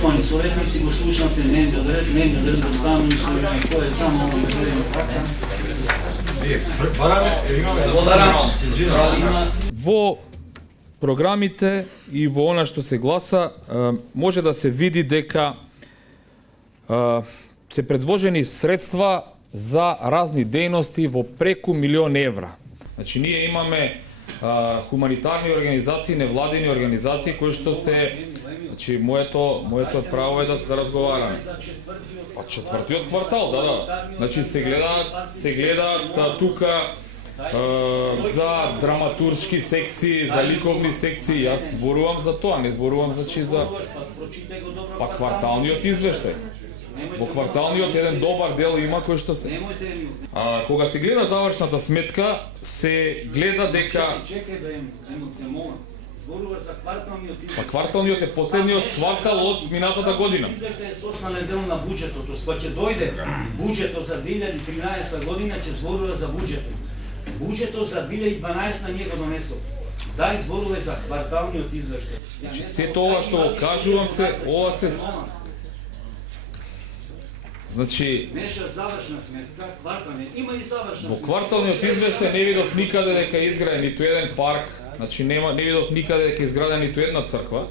Poštovani sovetnici, го слушате дневниот ред во ставно условие, кој е само овој гледен така. Во програмите и во она што се гласа може да се види дека се предложени средства за разни дејности во преку €1.000.000. Значи ние имаме хуманитарни организации, невладени организации кои што се, значи моето право е да разговараме. Па четвртиот квартал, да. Значи се гледаат тука за драматуршки секции, за ликовни секции. Јас зборувам за тоа, не зборувам значи за па кварталниот извештај. Во кварталниот еден добар дел има кој што се. Кога се гледа завршната сметка, се гледа дека па кварталниот е последниот квартал од минатата година. Извештај е состанен дел на буџетот, кога ќе дојде буџетот за 2013 година, ќе зборува за буџетот. Буџетот за 2012 ние го донесов. Да изборува за кварталниот извештај. Значи сето ова што го кажувам ова се значи Неша завршна сметка, квартални, има и завршна во сметка. кварталниот извештај не видов никаде дека е изграден ниту еден парк, значи не видов никаде дека е изградена ниту една црква,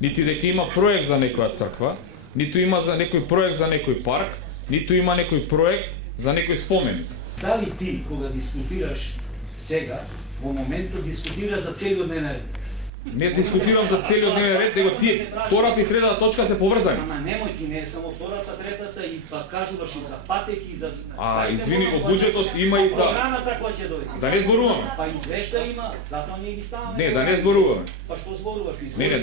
нити дека има проект за некоја црква, ниту има за некој проект за некој парк, ниту има некој проект за некој споменик. Дали ти, кога дискутираш сега, во моментот дискутираш за целиот дневен ред? Не дискутирам за целиот дневен ред, него тие втората и третата точка се поврзани. Ама немој ти, не е само втората, третата и па кажуваш и за патеки и за... Извини, во буџетот има и за... Програмата која ќе дојде. Да не зборуваме. Па извештај има, затоа ние ги ставаме. Не, да не зборуваме. Па што зборуваш? Не,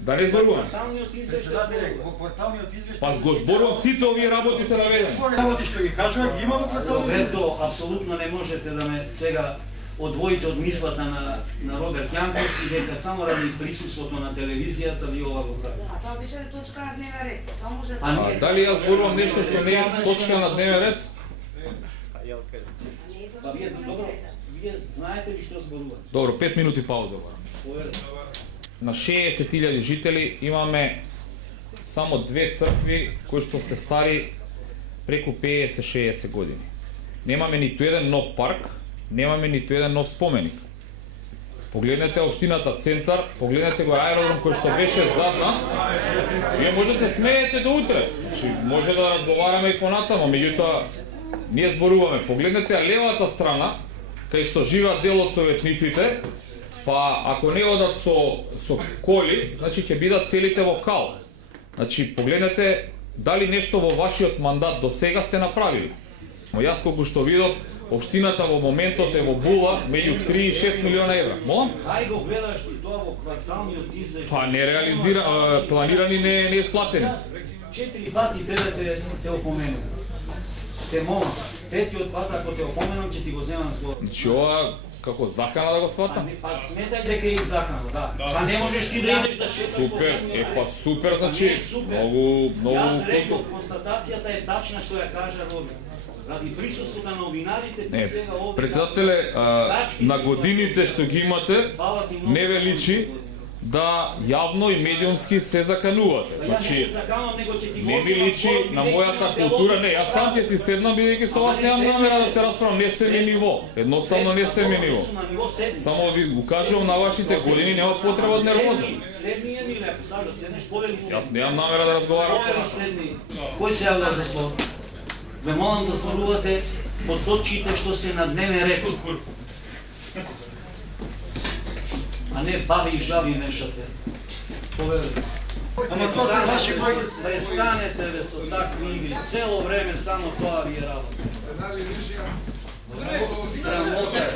да не зборуваме. Кварталниот извештај. Па го зборувам, сите овие работи се наведени. Работи што ги кажува, ги има во кварталниот. Роберто, апсолутно не можете да ме сега одвоите од мислата на Роберт Јанков и дека само ради присуството на телевизијата ви ова го прави. А тоа беше точка на дневен ред. Тоа може да... Дали јас зборувам нешто што не е точка на дневен ред? Па вие добро, вие знаете ли што зборувате? Добро, 5 минути пауза. На 60.000 жители имаме само две цркви кои што се стари преку 50-60 години. Немаме ниту еден нов парк, немаме ниту еден нов споменик. Погледнете општината Центар, погледнете го аеродром кој што беше зад нас. Вие може да се смеете до утре. Значи, може да разговараме и понатамо, меѓутоа ние зборуваме. Погледнете левата страна, кај што живеат дел од советниците, па ако не одат со коли, значи ќе бидат целите во кал. Значи, погледнете дали нешто во вашиот мандат до сега сте направили. Јас колку што видов, општината во моментот е во була меѓу 3 и 6 милиона евра. Молам? Кај го гледаш ти тоа во кварталниот извештај? Па не реализира, планирани не исплатени. 4 пати те опоменувам. Те молам, петиот пат ако те опоменам ќе ти го земам зло. Значи ова како закана да го сватам? Па сметај дека е закано, да. Па не можеш ти да идеш да шеташ. Супер, па супер, значи многу Јас реков, констатацијата е тачна што ја кажа Роберт. Ради присуството на новинарите ти сега овде... Председателе, на годините што ги имате, не ве личи да јавно и медиумски се заканувате. Значи, не ми личи на мојата култура. Не, јас сам ќе си седнам, бидејќи со вас немам намера да се расправам. Не сте ми ниво. Едноставно не сте ми ниво. Само ви го кажувам на вашите години, нема потреба од нервоза. Седни е ми лепо, сажа, седнеш, повели седни. Јас немам намера да разговарам. Повели седни. Кој се јавува за слово? Ве молам да зборувате од точките што се на дневен ред. А не баби и жаби мешате. Поверете. Престанете ве со такви игри. Цело време само тоа ви е работа. Срамота.